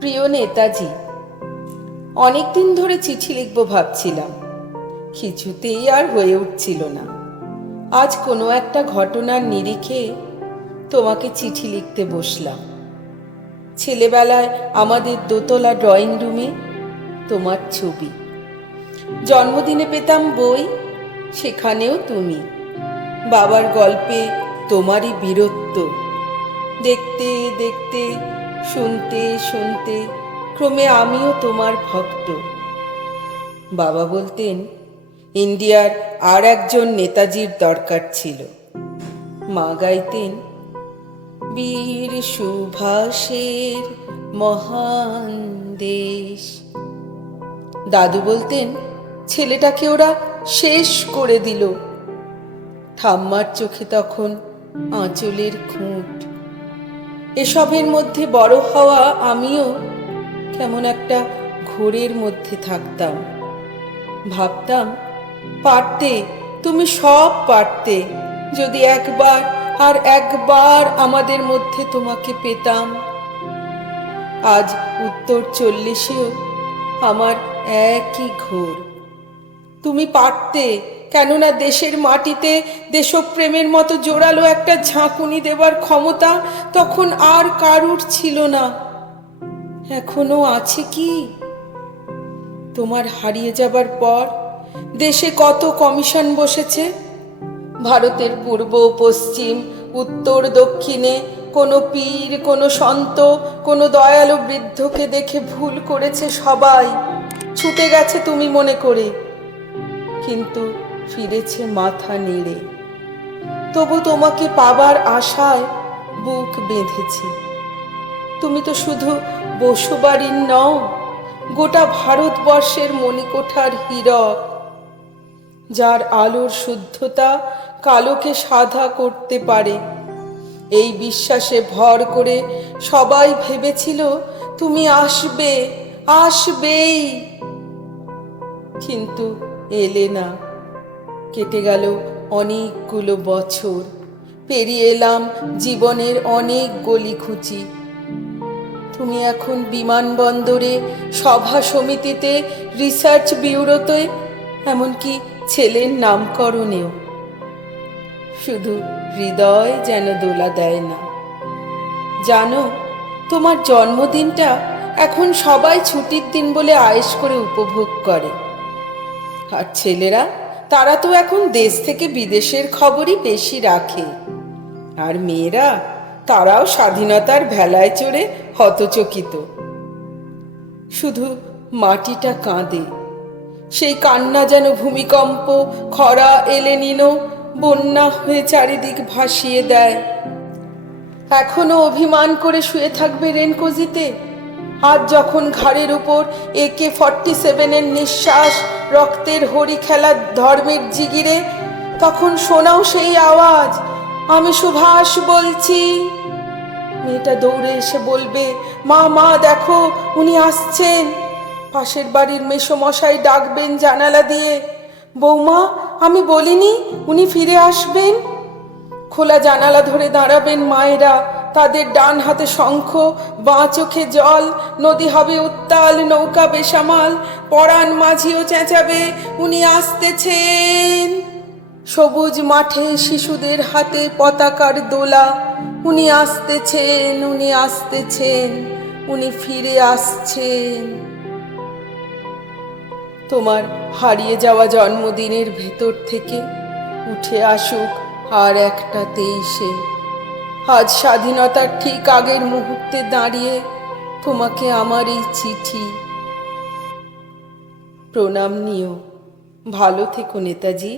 প্রিয় নেতাজি, অনেকদিন ধরে চিঠি লিখব ভাবছিলাম, কিছুতেই আর হয়ে উঠছিল না। আজ কোনো একটা ঘটনার নিরিখে তোমাকে চিঠি লিখতে বসলাম। ছেলেবেলায় আমাদের দোতলা ড্রয়িং রুমে তোমার ছবি, জন্মদিনে পেতাম বই, সেখানেও তুমি। বাবার গল্পে তোমারই বীরত্ব, দেখতে দেখতে, শুনতে শুনতে ক্রমে আমিও তোমার ভক্ত। বাবা বলতেন ইন্ডিয়ার আর একজন নেতাজির দরকার ছিল। মা গাইতেন বীর সুভাষের মহান দেশ। দাদু বলতেন ছেলেটাকে ওরা শেষ করে দিল। ঠাম্মার চোখে তখন আঁচলের খুঁট। এসবের মধ্যে বড় হওয়া আমিও কেমন একটা ঘোরের মধ্যে থাকতাম। ভাবতাম পারতে, তুমি সব পারতে, যদি একবার আর একবার আমাদের মধ্যে তোমাকে পেতাম। আজ উত্তর 40-এও আমার একই ঘোর। তুমি পারতে, কেননা দেশের মাটিতে দেশপ্রেমের মতো জোরালো একটা ঝাঁকুনি দেবার ক্ষমতা তখন আর কারুর ছিল না। এখনো আছে কি? তোমার হারিয়ে যাবার পর দেশে কত কমিশন বসেছে। ভারতের পূর্ব পশ্চিম উত্তর দক্ষিণে কোনো পীর, কোনো সন্ত, কোনো দয়ালু বৃদ্ধকে দেখে ভুল করেছে সবাই, ছুটে গেছে তুমি মনে করে, কিন্তু ফিরেছে মাথা নেড়ে। তবু তোমাকে পাবার আশায় বুক বেঁধেছি। তুমি তো শুধু বসুবাড়ির নও, গোটা ভারতবর্ষের মণিকোঠার হীরক, যার আলোর শুদ্ধতা কালোকে সাদা করতে পারে। এই বিশ্বাসে ভর করে সবাই ভেবেছিল তুমি আসবে, আসবেই, কিন্তু এলে না। কেটে গেল অনেকগুলো বছর, পেরিয়ে এলাম জীবনের অনেক গলিখুঁচি। তুমি এখন বিমানবন্দরে, সভা সমিতিতে, রিসার্চ ব্যুরোতে, এমনকি ছেলের নামকরণেও। শুধু হৃদয় যেন দোলা দেয় না। জানো, তোমার জন্মদিনটা এখন সবাই ছুটির দিন বলে আয়েশ করে উপভোগ করে। আর ছেলেরা, তারা তো এখন দেশ থেকে বিদেশের খবরই বেশি রাখে। আর মেয়েরা, তারাও স্বাধীনতার ভেলায় চড়ে হতচকিত। শুধু মাটিটা কাঁদে, সেই কান্না যেন ভূমিকম্প, খরা, এলেনিনো, বন্যা হয়ে চারিদিক ভাসিয়ে দেয়। এখনো অভিমান করে শুয়ে থাকবে রেনকোজিতে? আজ যখন ঘাড়ের উপর AK-47-এর নিঃশ্বাস, রক্তের হরি খেলা ধর্মের জিগিরে, তখন শোনাও সেই আওয়াজ, আমি সুভাষ বলছি। মেয়েটা দৌড়ে এসে বলবে, মা মা দেখো, উনি আসছেন। পাশের বাড়ির মেসোমশাই ডাকবেন জানালা দিয়ে, বৌমা আমি বলিনি উনি ফিরে আসবেন? খোলা জানালা ধরে দাঁড়াবেন মায়েরা, তাদের ডান হাতে শঙ্খ, বাঁ চোখে জল। নদী হবে উত্তাল, নৌকা বেসামাল, পরাণ মাঝিও চেঁচাবে উনি আসতেছেন। সবুজ মাঠে শিশুদের হাতে পতাকার দোলা, উনি আসতেছেন, উনি আসতেছেন, উনি ফিরে আসছেন। তোমার হারিয়ে যাওয়া জন্মদিনের ভেতর থেকে উঠে আসুক আর একটা 23-এ। আজ স্বাধীনতার ঠিক আগের মুহূর্তে দাঁড়িয়ে তোমাকে আমার এই চিঠি। প্রণাম নিও। ভালো থেকো নেতাজি।